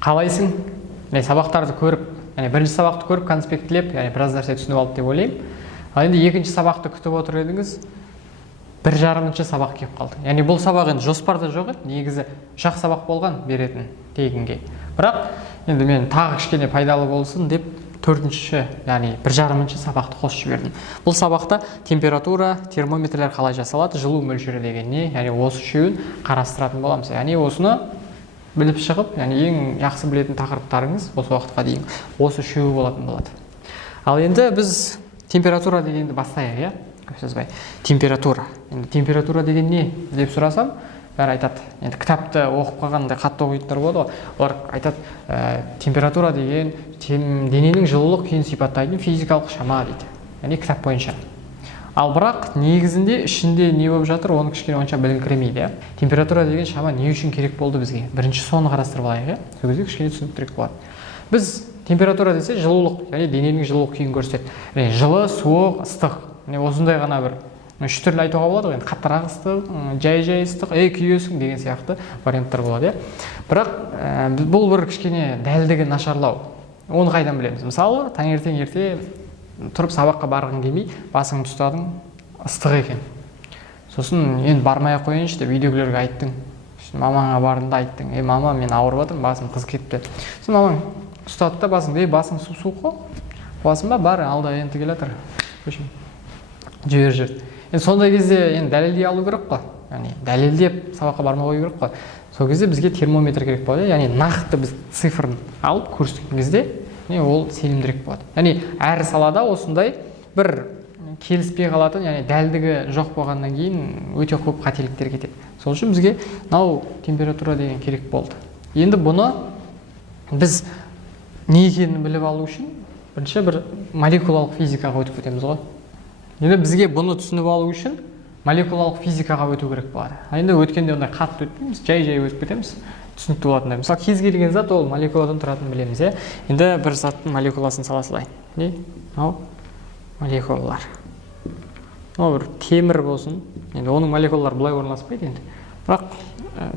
қалайсың? Сабақтарды көріп, бірінші сабақты көріп, конспекттілеп, біраз нәрсе түсініп алды деп ойлаймын. Ал енді екінші сабақты күтіп отыр едіңіз, 1,5-ші сабақ келіп қалды. Бұл сабақ енді жоспарда жоқ еді, негізі ұшақ сабақ болған беретін тегінге. Бірақ енді мен тағы кішкене пайдалы болсын деп 4-ші, 1,5-ші сабақты қосып жібердім. Бұл сабақта температура, термометрлер қалай жасалады, жылу мөлшері деген не, осы үшеуін қарастыратын боламыз. Осыны біліп шығып, ең жақсы білетін тақырыптарыңыз осы уақытқа дейін осы үшеуі болатын болады. Ал енді біз температура дегенді бастайық, көп сөзбай. Температура. Температура деген не деп сұрасам, бәрі айтады. Кітапты оқып қалғанда қатты оқитындар болады ғой. Олар айтады, температура деген дененің жылулық күйін сипаттайтын физикалық шама дейді. Кітап бойынша. Ал бірақ негізінде ішінде не болып жатыр, оны кішкене онша біліңкіремейді. Температура деген шама не үшін керек болды бізге? Бірінші соны қарастырып алайық, сол кезде кішкене түсініктірек болады. Біз температура десе жылулық, дененің жылулық күйін көрсетеді. Жылы, суық, ыстық. Осындай ғана бір үш түрлі айтуға болады ғой. Қаттырақ ыстық, жай ыстық, күйесің деген сияқты варианттар болады. Бірақ бұл бір кішкене дәлдігі нашарлау. Оны қайдан білеміз? Мысалы, таңертең ерте тұрып сабаққа барғың келмей, басыңды ұстадың, ыстық екен. Сосын енді бармай-ақ қояйыншы деп үйдегілерге айттың. Мамаңа бардыңда айттың, мама, мен ауырып жатырмын, басым қызып кетті. Сосын мамаң ұстады да басыңды, басың суық қой. Басың ба? Бар, алда енді келе жатыр. Жібер жүр. Сондай кезде дәлелдей алу керек қой. Дәлелдеп сабаққа бармай қою керек қой. Сол кезде бізге термометр керек болады. Нақты біз цифрын алып көрсеткен кезде ол сенімдірек болады. Әр салада осындай бір келіспей қалатын, дәлдігі жоқ болғаннан кейін өте көп қателіктер кетеді. Сол үшін бізге температура деген керек болды. Енді бұны біз не екенін біліп алу үшін бірінші бір молекулалық физикаға өтіп кетеміз ғой. Енді бізге бұны түсініп алу үшін молекулалық физикаға өту керек болады. Енді өткенде ондай қатты өтпейміз, жай өтіп кетеміз, түсінікті болатындай. Мысалы, кез келген зат ол молекуладан тұратынын білеміз. Енді бір заттың молекуласын сала салайын. Молекулалар. Бір темір болсын. Енді оның молекулалары бұлай орналаспайды енді. Бірақ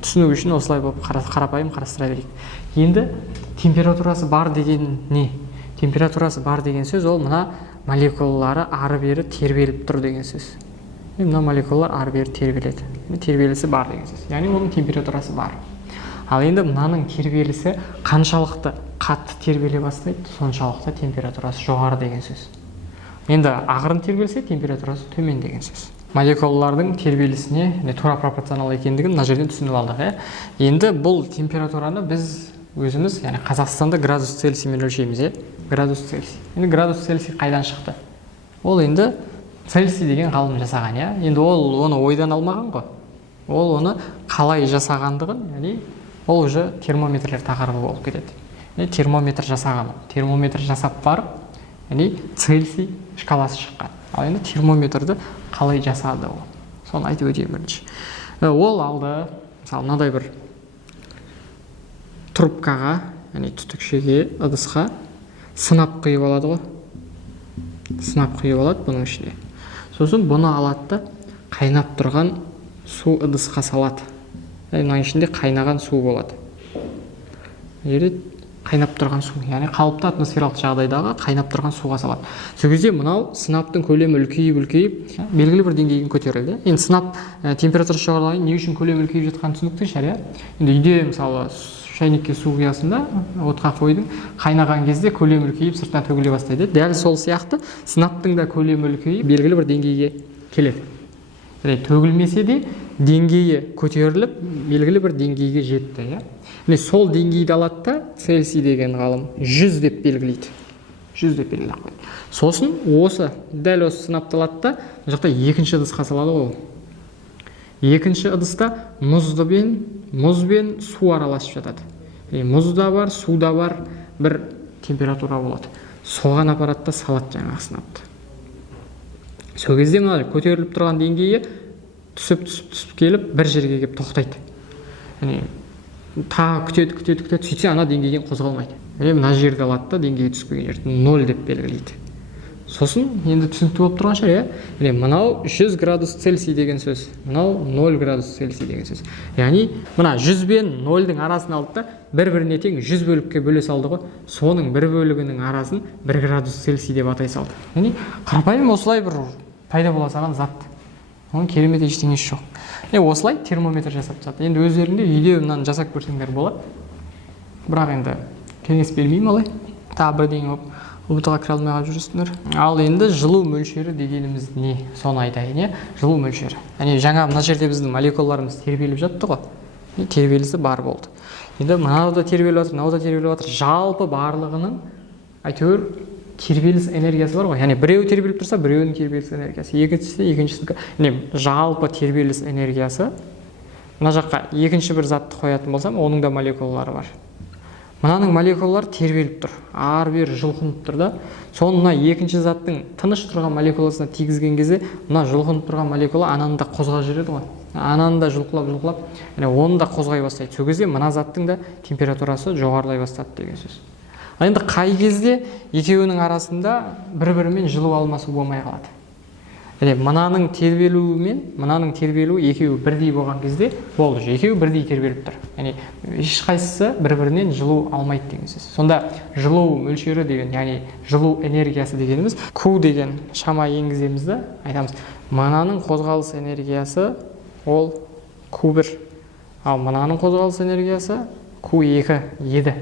түсіну үшін осылай болып қарапайым қарастыра берейік. Енді температурасы бар деген не? Температурасы бар деген сөз ол мына молекулалары ары-бері тербеліп тұр деген сөз. Мына молекулалар ары-бері тербеледі. Тербелісі бар деген сөз. Оның температурасы бар. Ал енді мынаның тербелісі қаншалықты қатты тербеле бастайды, соншалықты температурасы жоғары деген сөз. Енді ақырын тербелсе, температурасы төмен деген сөз. Молекулалардың тербелісіне тура пропорционал екендігін мына жерден түсініп алдық. Енді бұл температураны біз өзіміз, Қазақстанда градус Цельсиймен өлшейміз, градус Цельсий. Енді градус Цельсий қайдан шықты? Ол енді Цельсий деген ғалым жасаған, Енді ол оны ойдан алмаған ғой. Ол оны қалай жасағандығын, ол уже термометрлер тақырыбы болып кетеді. Термометр жасаған, термометр жасап барып, Цельсий шкаласы шыққан. Ал енді термометрді қалай жасады ол? Соны айтып өтейін бірінші. Ол алды, мысалы, мынадай бір трубкаға, түтікшеге, ыдысқа сынап құйып алады ғой. Сынап құйып алады бұның ішіне. Сосын бұны алады да қайнап тұрған су ыдысқа салады. Мына ішінде қайнаған су болады. Қайнап тұрған су, қалыпты атмосфералық жағдайдағы қайнап тұрған суға салады. Сол кезде мынау сынаптың көлемі үлкейіп, белгілі бір деңгейге көтерілді. Енді сынап температурасы жоғарылаған не үшін көлемі үлкейіп жатқанын түсінікті. Енді үйде мысалы шайнекке су құясында отқа қойдың, қайнаған кезде көлемі үлкейіп сыртына төгіле бастайды. Дәл сол сияқты сынаптың да көлемі үлкейіп белгілі бір деңгейге келеді. Төгілмесе де деңгейі көтеріліп белгілі бір деңгейге жетті. Сол деңгейді алады да Цельсий деген ғалым 100 деп белгілейді. 100 деп белгілеп қойды. Сосын дәл осы сынапты алады да мына жақта екінші ыдысқа салады ғой. Екінші ыдыста мұз бен су араласып жатады. Мұз да бар, су да бар, бір температура болады. Соған аппаратта салады жаңағы сынапты. Сол кезде мына көтеріліп тұрған деңгейі түсіп келіп бір жерге келіп тоқтайды. Тағы күтеді, сөйтсе ана деңгейден қозғалмайды. Мына жерді алады да деңгейі түспеген жерді 0 деп белгілейді. Сосын енді түсінікті болып тұрған шығар, иә? Міне мынау 100 градус Цельсий деген сөз, мынау 0 градус Цельсий деген сөз. Яғни мына 100 бен 0-дің арасын алды да бір-біріне тең 100 бөлікке бөле салды ғой. Соның бір бөлігінің арасын 1 градус Цельсий деп атай салды. Яғни қарапайым осылай бір пайда бола салған зат. Оның керемет ештеңесі жоқ. Осылай термометр жасап тастады. Енді өздеріңде үйде мынаны жасап көрсеңдер болады. Бірақ енді кеңес бермеймін алай. Тағы бірдеңе болып ұбт-ға кіре алмай қалып жүрсіңдер. Ал енді жылу мөлшері дегеніміз не? Соны айтайын, иә? Жылу мөлшері. Яғни жаңа мына жерде біздің молекулаларымыз тербеліп жатты ғой. Тербелісі бар болды. Енді мынау да тербеліп жатыр, мынау да тербеліп жатыр. Жалпы барлығының әйтеуір тербеліс энергиясы бар ғой. Яғни біреуі тербеліп тұрса, біреуінің тербеліс энергиясы, екіншісінікі. Яғни жалпы тербеліс энергиясы. Мына жаққа екінші бір затты қоятын болсам, оның да молекулалары бар. Мынаның молекулалары тербеліп тұр, ары-бері жұлқынып тұр да. Соны мына екінші заттың тыныш тұрған молекуласына тигізген кезде, мына жұлқынып тұрған молекула ананы да қозғап жүреді ғой. Ананы да жұлқылап, оны да қозғай бастайды. Сол кезде мына заттың да температурасы жоғарылай бастады деген сөз. Енді қай кезде екеуінің арасында бір-бірімен жылу алмасу болмай қалады. Мынаның тербелуі мен мынаның тербелуі екеуі бірдей болған кезде болды, екеуі бірдей тербеліп тұр. Яғни ешқайсысы бір-бірінен жылу алмайды деген сөз. Сонда жылу мөлшері деген, яғни жылу энергиясы дегеніміз Q деген шама енгіземіз де, айтамыз. Мынаның қозғалыс энергиясы ол Q1, ал мынаның қозғалыс энергиясы Q2 еді.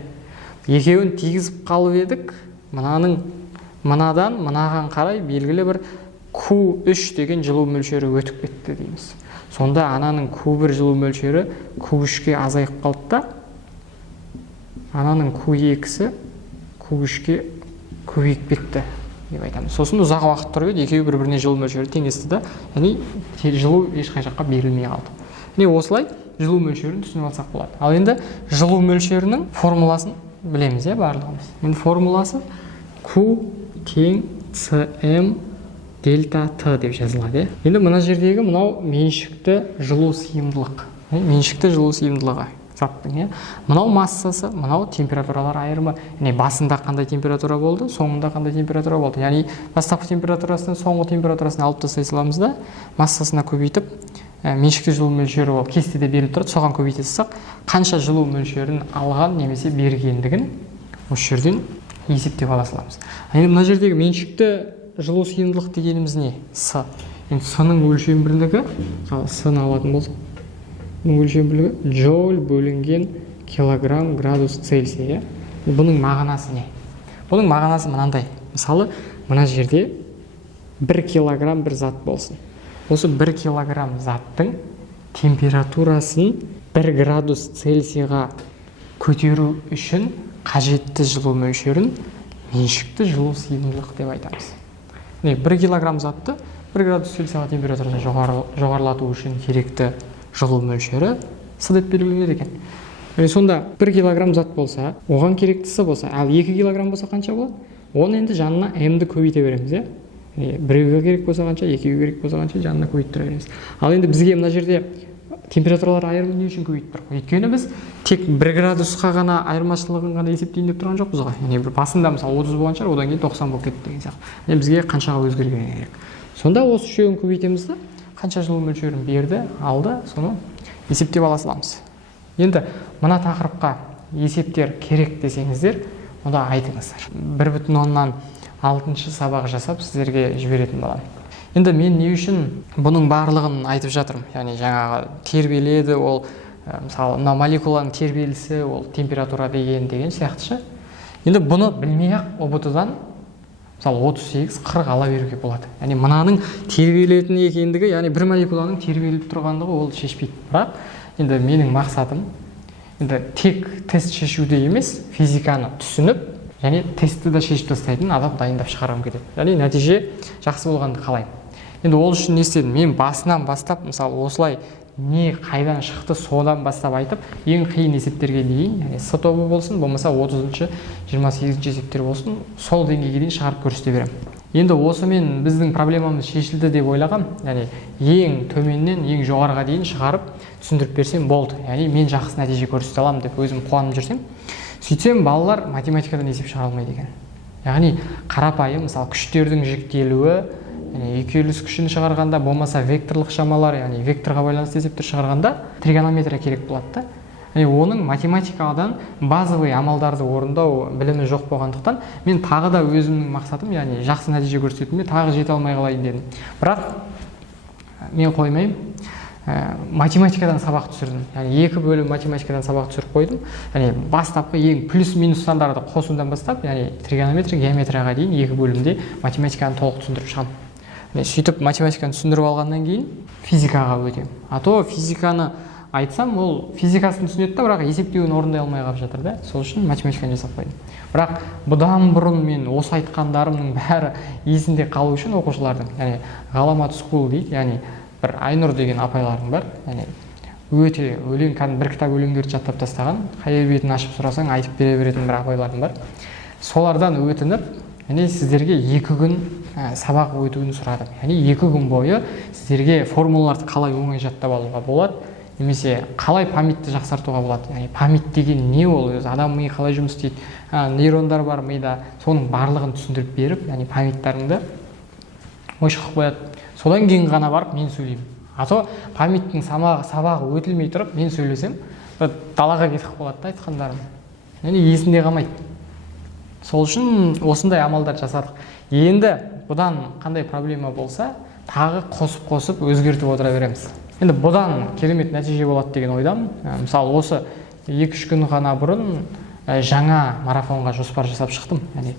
Екеуін тигізіп қалып едік, мынадан мынаған қарай белгілі бір Q3 деген жылу мөлшері өтіп кетті дейміз. Сонда ананың Q1 жылу мөлшері Q3-ке азайып қалды да, ананың Q2-сі Q3-ке көбейіп кетті деп айтамыз. Сосын ұзақ уақыт тұрып еді, екеуі бір-біріне жылу мөлшері теңесті да, яғни жылу ешқай жаққа берілмей қалды. Осылай жылу мөлшерін түсініп алсақ болады. Ал енді жылу мөлшерінің формуласын білеміз, барлығымыз. Енді формуласы Q тең Cm дельта Т деп жазылады. Енді мына жердегі мынау меншікті жылу сыйымдылық. Меншікті жылу сыйымдылығы заттың. Мынау массасы, мынау температуралар айырымы. Басында қандай температура болды, соңында қандай температура болды. Яғни бастапқы температурасынан соңғы температурасын алып тастай саламыз да, массасына көбейтіп, меншікті жылу мөлшері ол кестеде беріліп тұрады, соған көбейте салсақ, қанша жылу мөлшерін алған немесе бергендігін осы жерден есептеп ала саламыз. Енді мына жердегі меншікті жылу сыйымдылық дегеніміз не? С. Енді С-ның өлшем бірлігі, мысалы С-ны алатын болсақ, өлшем бірлігі джоуль бөлінген килограмм градус Цельсий. Бұның мағынасы не? Бұның мағынасы мынандай. Мысалы, мына жерде 1 килограмм бір зат болсын. Осы 1 килограмм заттың температурасын 1 градус Цельсийға көтеру үшін қажетті жылу мөлшерін меншікті жылу сыйымдылық деп айтамыз. 1 килограмм затты 1 градус Цельсийға температурасын жоғарылату үшін керекті жылу мөлшері С деп белгіленеді екен. Сонда 1 килограмм зат болса, оған керектісі болса, ал 2 килограмм болса қанша болады? Оны енді жанына М-ді көбейте береміз. Біреуге керек болса қанша, екеуге керек болса қанша, жанына көбейттіре береміз. Ал енді бізге мына жерде температуралар айырымы не үшін көбейіп тұр? Өйткені біз тек 1 градусқа ғана айырмашылығын ғана есептейін деп тұрған жоқпыз ғой. Яғни басында мысалы 30 болған шығар, одан кейін 90 болып кетті деген сияқты. Бізге қаншаға өзгерген керек. Сонда осы үшеуін көбейтеміз де, қанша жылу мөлшерін берді, алды, соны есептеп ала саламыз. Енді мына тақырыпқа есептер керек десеңіздер, онда айтыңыздар. 1,6 сабақ жасап сіздерге жіберетін боламын. Енді мен не үшін бұның барлығын айтып жатырмын? Яғни жаңағы тербеледі, ол мысалы мына молекуланың тербелісі, ол температура деген сияқты. Енді бұны білмей-ақ ұбт-дан мысалы 38-40 ала беруге болады. Яғни мынаның тербелетін екендігі, яғни бір молекуланың тербеліп тұрғандығы ол шешпейді. Бірақ енді менің мақсатым енді тек тест шешуде емес, физиканы түсініп, және тестті де шешіп тастайтын адам дайындап шығарғым келеді. Яғни нәтиже жақсы болғанды қалаймын. Енді ол үшін не істедім? Мен басынан бастап, мысалы осылай не қайдан шықты содан бастап айтып, ең қиын есептерге дейін, яғни С тобы болсын, болмаса 30-шы, 28-ші есептер болсын, сол деңгейге дейін шығарып көрсете беремін. Енді осымен біздің проблемамыз шешілді деп ойлағам. Яғни ең төменнен ең жоғарыға дейін шығарып түсіндіріп берсем болды. Яғни мен жақсы нәтиже көрсете аламын деп өзім қуанып жүрсем, сөйтсем балалар математикадан есеп шығара алмайды екен. Яғни қарапайым мысалы күштердің жіктелуі, үйкеліс күшін шығарғанда, болмаса векторлық шамалар, яғни векторға байланысты есептер шығарғанда тригонометрия керек болады да. Оның математикадан базовый амалдарды орындау білімі жоқ болғандықтан мен тағы да өзімнің мақсатым, яғни жақсы нәтиже көрсетуіме тағы жете алмай қалайын дедім. Бірақ мен қоймаймын, математикадан сабақ түсірдім. Яғни 2 бөлім математикадан сабақ түсіріп қойдым. Яғни бастапқы ең плюс-минус сандарды қосудан бастап, яғни тригонометрия, геометрияға дейін 2 бөлімде математиканы толық түсіндіріп шығамын. Сөйтіп математиканы түсіндіріп алғаннан кейін физикаға өтемін. А то физиканы айтсам, ол физикасын түсінеді да, бірақ есептеуін орындай алмай қалып жатыр да. Сол үшін математиканы жасап қойдым. Бірақ бұдан бұрын мен осы айтқандарымның бәрі есінде қалу үшін оқушылардың, яғни ғаламат скул дейді, яғни бір Айнұр деген апайларың бар, яғни өте өлең, бір кітап өлеңдерді жаттап тастаған, қай бетін ашып сұрасаң айтып бере беретін бір апайларың бар. Солардан өтініп, сіздерге 2 күн сабақ өтуін сұрадым. Яғни 2 күн бойы сіздерге формулаларды қалай оңай жаттап алуға болады, немесе қалай памятті жақсартуға болады. Яғни память деген не ол, адам миы қалай жұмыс істейді, нейрондар бар мида, соның барлығын түсіндіріп беріп, яғни памяттарыңды ой шығып қояды. Содан кейін ғана барып мен сөйлеймін. А то памяттің сабағы өтілмей тұрып мен сөйлесем, далаға кетіп қалады да айтқандарым. Яғни есінде қалмайды. Сол үшін осындай амалдар жасадық. Енді бұдан қандай проблема болса, тағы қосып өзгертіп отыра береміз. Енді бұдан керемет нәтиже болады деген ойдамын. Мысалы осы 2-3 күн ғана бұрын жаңа марафонға жоспар жасап шықтым. Яғни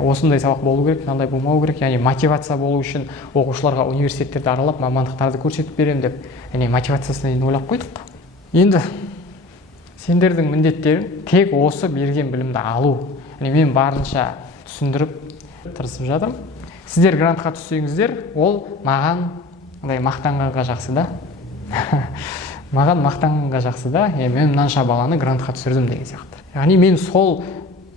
осындай сабақ болу керек, мынандай болмау керек. Яғни мотивация болу үшін оқушыларға университеттерді аралап, мамандықтарды көрсетіп беремін деп, яғни мотивациясына дейін ойлап қойдық. Енді сендердің міндеттерің тек осы берген білімді алу. Яғни мен барынша түсіндіріп тырысып жатырмын. Сіздер грантқа түссеңіздер, ол маған мақтанғанға жақсы да. Маған мақтанғанға жақсы да, мен мынанша баланы грантқа түсірдім деген сияқты. Яғни мен сол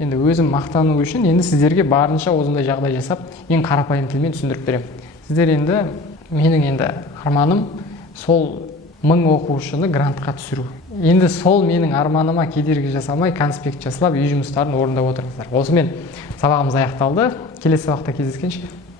енді өзім мақтану үшін енді сіздерге барынша осындай жағдай жасап, ең қарапайым тілмен түсіндіріп беремін. Сіздер енді менің енді арманым сол 1000 оқушыны грантқа түсіру. Енді сол менің арманыма кедергі жасамай, конспект жасалап, үй жұмыстарын орындап отырыңыздар. Осымен сабағымыз аяқталды. Келесі сабақта кездескенше.